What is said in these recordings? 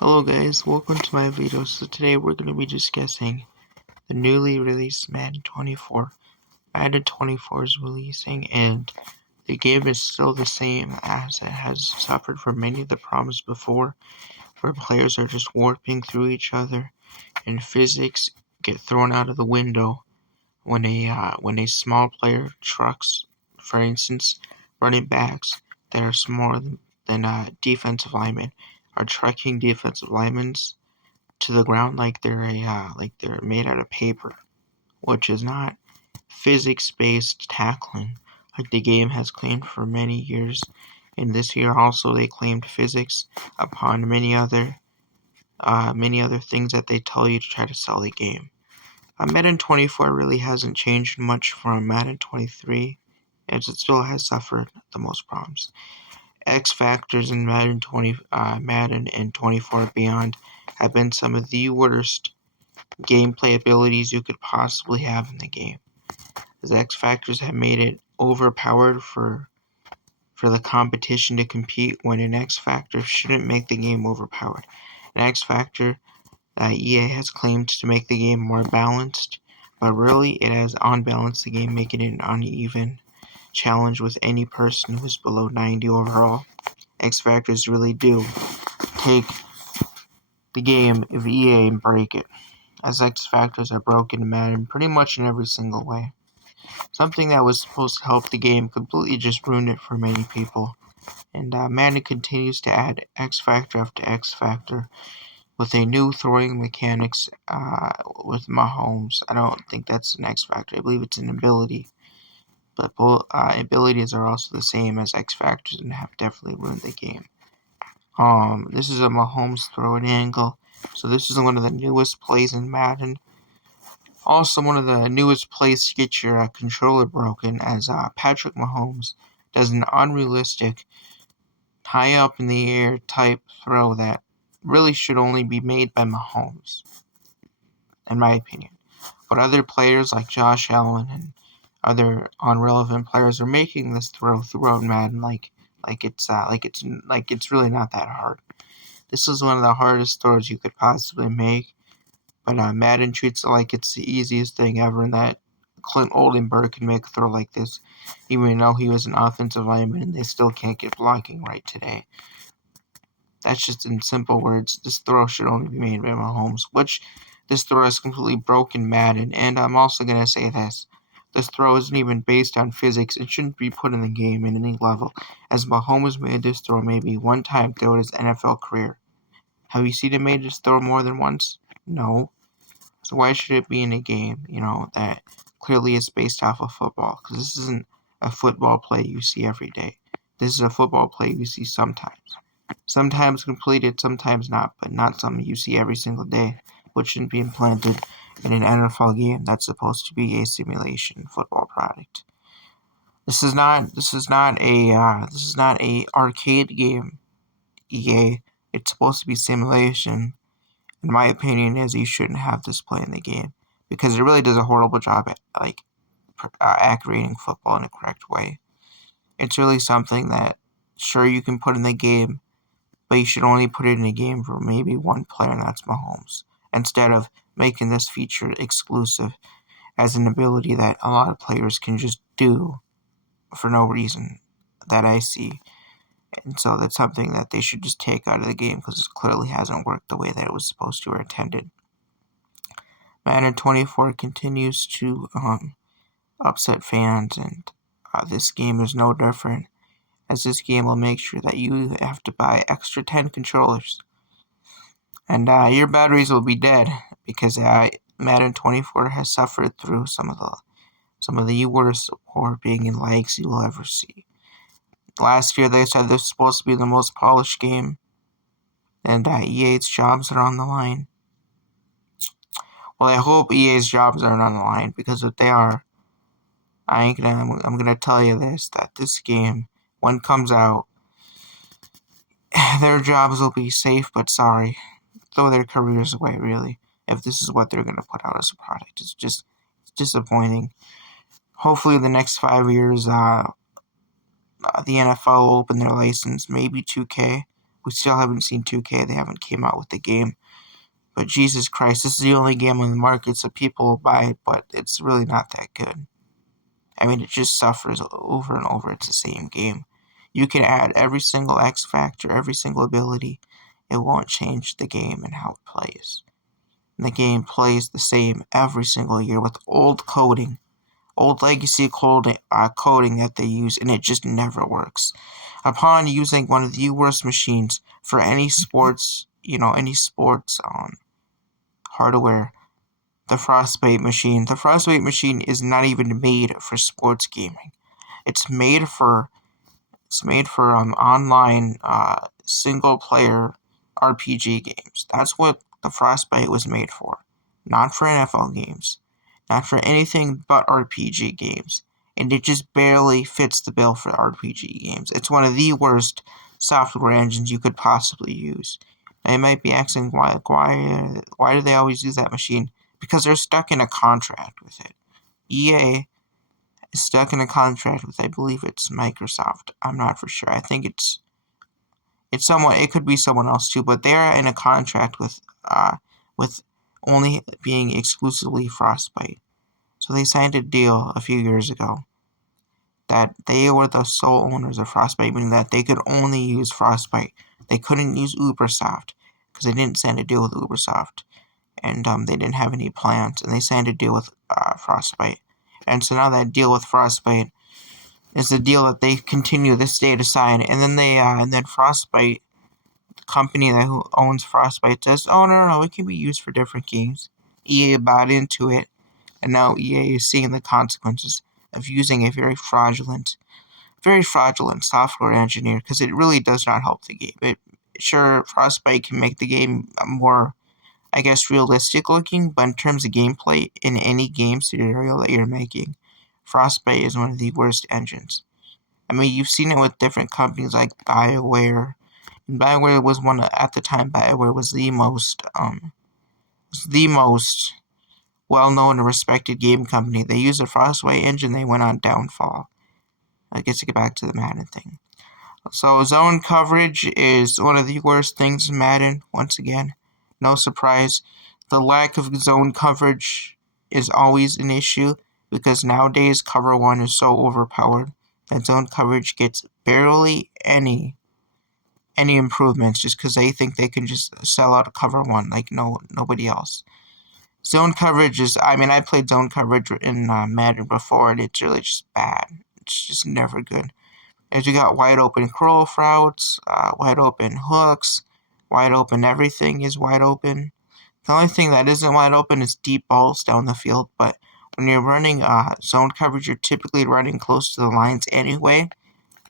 Hello guys, welcome to my video. So today we're going to be discussing the newly released Madden 24. Madden 24 is releasing and the game is still the same as it has suffered from many of the problems before, where players are just warping through each other and physics get thrown out of the window when a small player trucks, for instance, running backs that are smaller than defensive linemen are trucking defensive linemen to the ground like they're made out of paper, which is not physics-based tackling like the game has claimed for many years. And this year also they claimed physics upon many other things that they tell you to try to sell the game. Madden 24 really hasn't changed much from Madden 23, as it still has suffered the most problems. X factors in Madden and 24 Beyond have been some of the worst gameplay abilities you could possibly have in the game. As X factors have made it overpowered for the competition to compete, when an X factor shouldn't make the game overpowered. An X factor that EA has claimed to make the game more balanced, but really it has unbalanced the game, making it an uneven challenge with any person who is below 90 overall. X factors really do take the game of EA and break it, as X factors are broken in Madden pretty much in every single way. Something that was supposed to help the game completely just ruined it for many people. And Madden continues to add X factor after X factor with a new throwing mechanics with Mahomes. I don't think that's an X factor. I believe it's an ability. But both abilities are also the same as X factors and have definitely ruined the game. This is a Mahomes throwing angle. So this is one of the newest plays in Madden. Also, one of the newest plays to get your controller broken, as Patrick Mahomes does an unrealistic, high up in the air type throw that really should only be made by Mahomes, in my opinion. But other players like Josh Allen and other unrelevant players are making this throw throughout Madden like it's really not that hard. This is one of the hardest throws you could possibly make. But Madden treats it like it's the easiest thing ever, and that Clint Oldenburg can make a throw like this, even though he was an offensive lineman, and they still can't get blocking right today. That's just in simple words. This throw should only be made by Mahomes, which this throw is completely broken Madden. And I'm also going to say this. This throw isn't even based on physics. It shouldn't be put in the game in any level, as Mahomes made this throw maybe one time throughout his NFL career. Have you seen him make this throw more than once? No. So why should it be in a game, that clearly is based off of football? Because this isn't a football play you see every day. This is a football play you see sometimes. Sometimes completed, sometimes not, but not something you see every single day, which shouldn't be implanted in an NFL game that's supposed to be a simulation football product. This is not a arcade game, EA. It's supposed to be simulation. In my opinion, is you shouldn't have this play in the game, because it really does a horrible job at accurating football in a correct way. It's really something that, sure, you can put in the game, but you should only put it in a game for maybe one player, and that's Mahomes, instead of making this feature exclusive as an ability that a lot of players can just do for no reason that I see. And so that's something that they should just take out of the game, because it clearly hasn't worked the way that it was supposed to or intended. Madden 24 continues to upset fans, and this game is no different, as this game will make sure that you have to buy extra 10 controllers. And your batteries will be dead, because Madden 24 has suffered through some of the worst warping and lags you'll ever see. Last year they said this was supposed to be the most polished game, and EA's jobs are on the line. Well, I hope EA's jobs aren't on the line, because if they are, I'm gonna tell you that this game, when it comes out, their jobs will be safe, but sorry, throw their careers away, really, if this is what they're gonna put out as a product. It's disappointing. Hopefully the next 5 years, the NFL will open their license, maybe 2K, We still haven't seen 2K. They haven't came out with the game. But Jesus Christ, this is the only game on the market, so people will buy it, but it's really not that good. I mean, it just suffers over and over. It's the same game. You can add every single X factor, every single ability. It won't change the game and how it plays. And the game plays the same every single year with old coding, old legacy coding that they use, and it just never works. Upon using one of the worst machines for any sports, hardware, the Frostbite machine. The Frostbite machine is not even made for sports gaming. It's made for online single player RPG games. That's what the Frostbite was made for. Not for NFL games. Not for anything but RPG games. And it just barely fits the bill for RPG games. It's one of the worst software engines you could possibly use. Now, you might be asking why do they always use that machine? Because they're stuck in a contract with it. EA is stuck in a contract with, I believe it's Microsoft. I'm not for sure. I think it's someone. It could be someone else too, but they're in a contract with only being exclusively Frostbite. So they signed a deal a few years ago that they were the sole owners of Frostbite, meaning that they could only use Frostbite. They couldn't use Ubisoft because they didn't sign a deal with Ubisoft, and they didn't have any plans, and they signed a deal with Frostbite. And so now that deal with Frostbite is the deal that they continue this day to sign, and then Frostbite, the company who owns Frostbite, says, "Oh no, it can be used for different games." EA bought into it, and now EA is seeing the consequences of using a very fraudulent software engineer, because it really does not help the game. Sure, Frostbite can make the game more, I guess, realistic looking, but in terms of gameplay in any game scenario that you're making, Frostbite is one of the worst engines. I mean, you've seen it with different companies like BioWare. And BioWare was at the time, BioWare was the most well-known and respected game company. They used a Frostbite engine, they went on downfall. I guess to get back to the Madden thing. So zone coverage is one of the worst things in Madden, once again. No surprise. The lack of zone coverage is always an issue, because nowadays cover one is so overpowered that zone coverage gets barely any improvements, just because they think they can just sell out a cover one like nobody else. Zone coverage is, I played zone coverage in Madden before, and it's really just bad. It's just never good. As you got wide open curl routes, wide open hooks, wide open, everything is wide open. The only thing that isn't wide open is deep balls down the field, but when you're running zone coverage, you're typically running close to the lines anyway.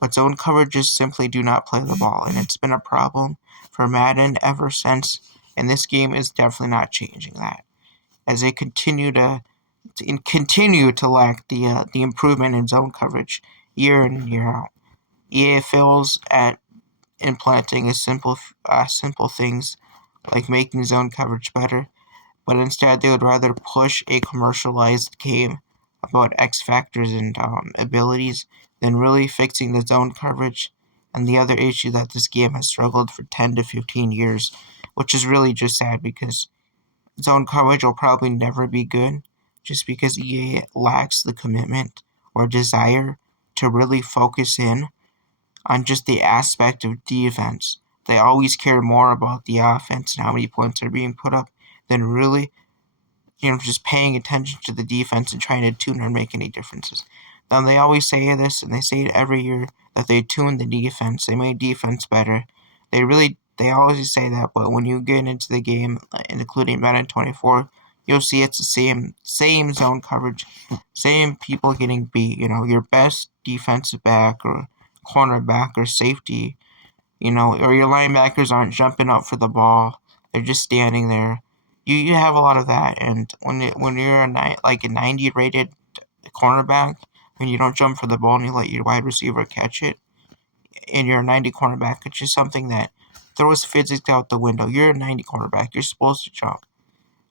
But zone coverages simply do not play the ball, and it's been a problem for Madden ever since, and this game is definitely not changing that, as they continue to lack the improvement in zone coverage year in and year out. EA fails at implementing simple things like making zone coverage better, but instead they would rather push a commercialized game about X factors and abilities than really fixing the zone coverage and the other issue that this game has struggled for 10 to 15 years, which is really just sad, because zone coverage will probably never be good, just because EA lacks the commitment or desire to really focus in on just the aspect of defense. They always care more about the offense and how many points are being put up than really, just paying attention to the defense and trying to tune or make any differences. Now, they always say this, and they say it every year, that they tuned the defense, they made defense better. They always say that, but when you get into the game, including Madden 24, you'll see it's the same zone coverage, same people getting beat. Your best defensive back or cornerback or safety, or your linebackers aren't jumping up for the ball; they're just standing there. You have a lot of that, and when you're a 90 rated cornerback, and you don't jump for the ball and you let your wide receiver catch it, and you're a 90 cornerback, it's just something that throws physics out the window. You're a 90 cornerback, you're supposed to jump,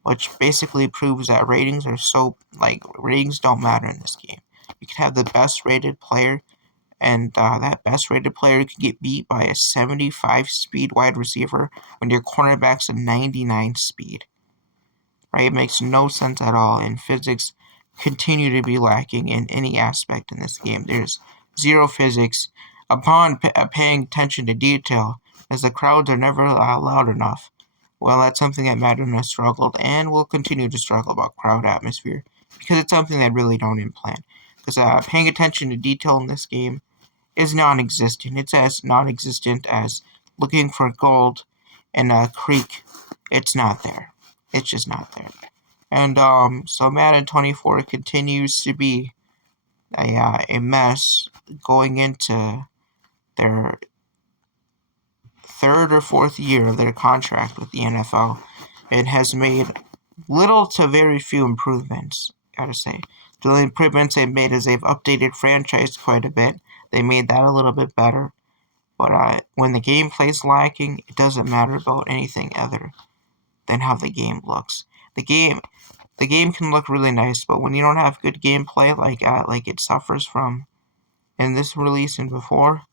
which basically proves that ratings don't matter in this game. You can have the best rated player and that best rated player can get beat by a 75 speed wide receiver when your cornerback's a 99 speed. Right? It makes no sense at all, and physics continue to be lacking in any aspect in this game. There's zero physics. Upon paying attention to detail, as the crowds are never loud enough. Well, that's something that Madden has struggled and will continue to struggle about crowd atmosphere, because it's something that really don't implant. Because paying attention to detail in this game is non-existent. It's as non-existent as looking for gold in a creek. It's not there. It's just not there. And so Madden 24 continues to be a mess going into their third or fourth year of their contract with the NFL. It has made little to very few improvements, gotta say. The only improvements they've made is they've updated franchise quite a bit. They made that a little bit better. But when the gameplay's lacking, it doesn't matter about anything other than how the game looks. The game can look really nice, but when you don't have good gameplay, like it suffers from in this release and before,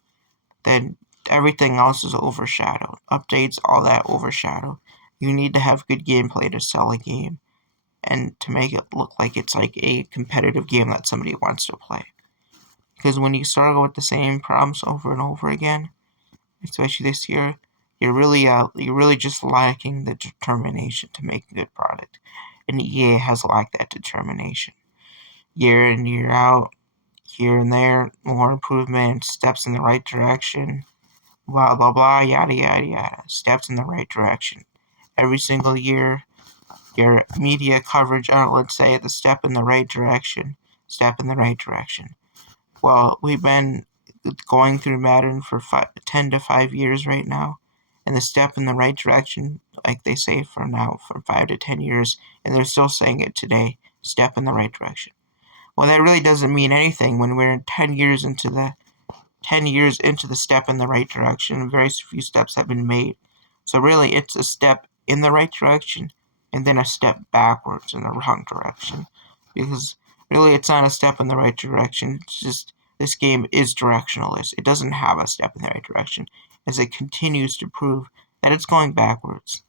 then everything else is overshadowed. Updates, all that overshadow. You need to have good gameplay to sell a game and to make it look like it's like a competitive game that somebody wants to play. Because when you struggle with the same problems over and over again, especially this year, you're really just lacking the determination to make a good product. And EA has lacked that determination. Year in, year out, here and there, more improvements, steps in the right direction, blah blah blah, yada yada yada, steps in the right direction. Every single year, your media coverage outlets say the step in the right direction, step in the right direction. Well, we've been going through Madden for 10 to 5 years right now, and the step in the right direction, like they say for 5 to 10 years, and they're still saying it today, step in the right direction. Well, that really doesn't mean anything when we're 10 years into the step in the right direction. Very few steps have been made. So really, it's a step in the right direction and then a step backwards in the wrong direction. Because really, it's not a step in the right direction. It's just this game is directionless. It doesn't have a step in the right direction, as it continues to prove that it's going backwards.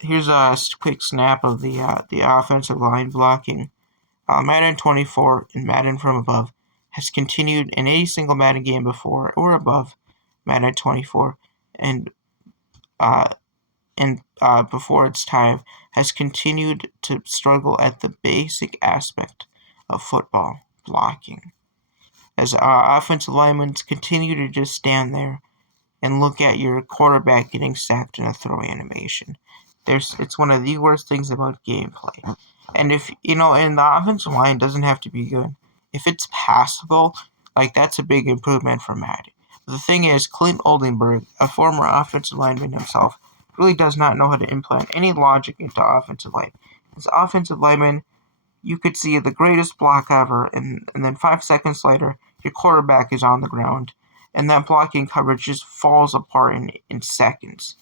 Here's a quick snap of the offensive line blocking. Madden 24 and Madden from above has continued in any single Madden game before or above Madden 24 and before its time has continued to struggle at the basic aspect of football, blocking. As offensive linemen continue to just stand there and look at your quarterback getting sacked in a throw animation. It's one of the worst things about gameplay. And if, and the offensive line doesn't have to be good. If it's passable, that's a big improvement for Madden. The thing is, Clint Oldenburg, a former offensive lineman himself, really does not know how to implant any logic into offensive line. As offensive lineman, you could see the greatest block ever, and then 5 seconds later, your quarterback is on the ground, and that blocking coverage just falls apart in seconds.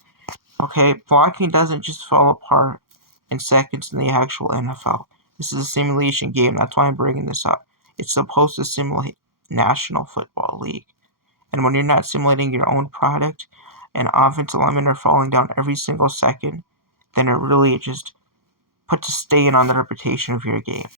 Okay, blocking doesn't just fall apart in seconds in the actual NFL. This is a simulation game, that's why I'm bringing this up. It's supposed to simulate National Football League. And when you're not simulating your own product, and offensive linemen are falling down every single second, then it really just puts a stain on the reputation of your game.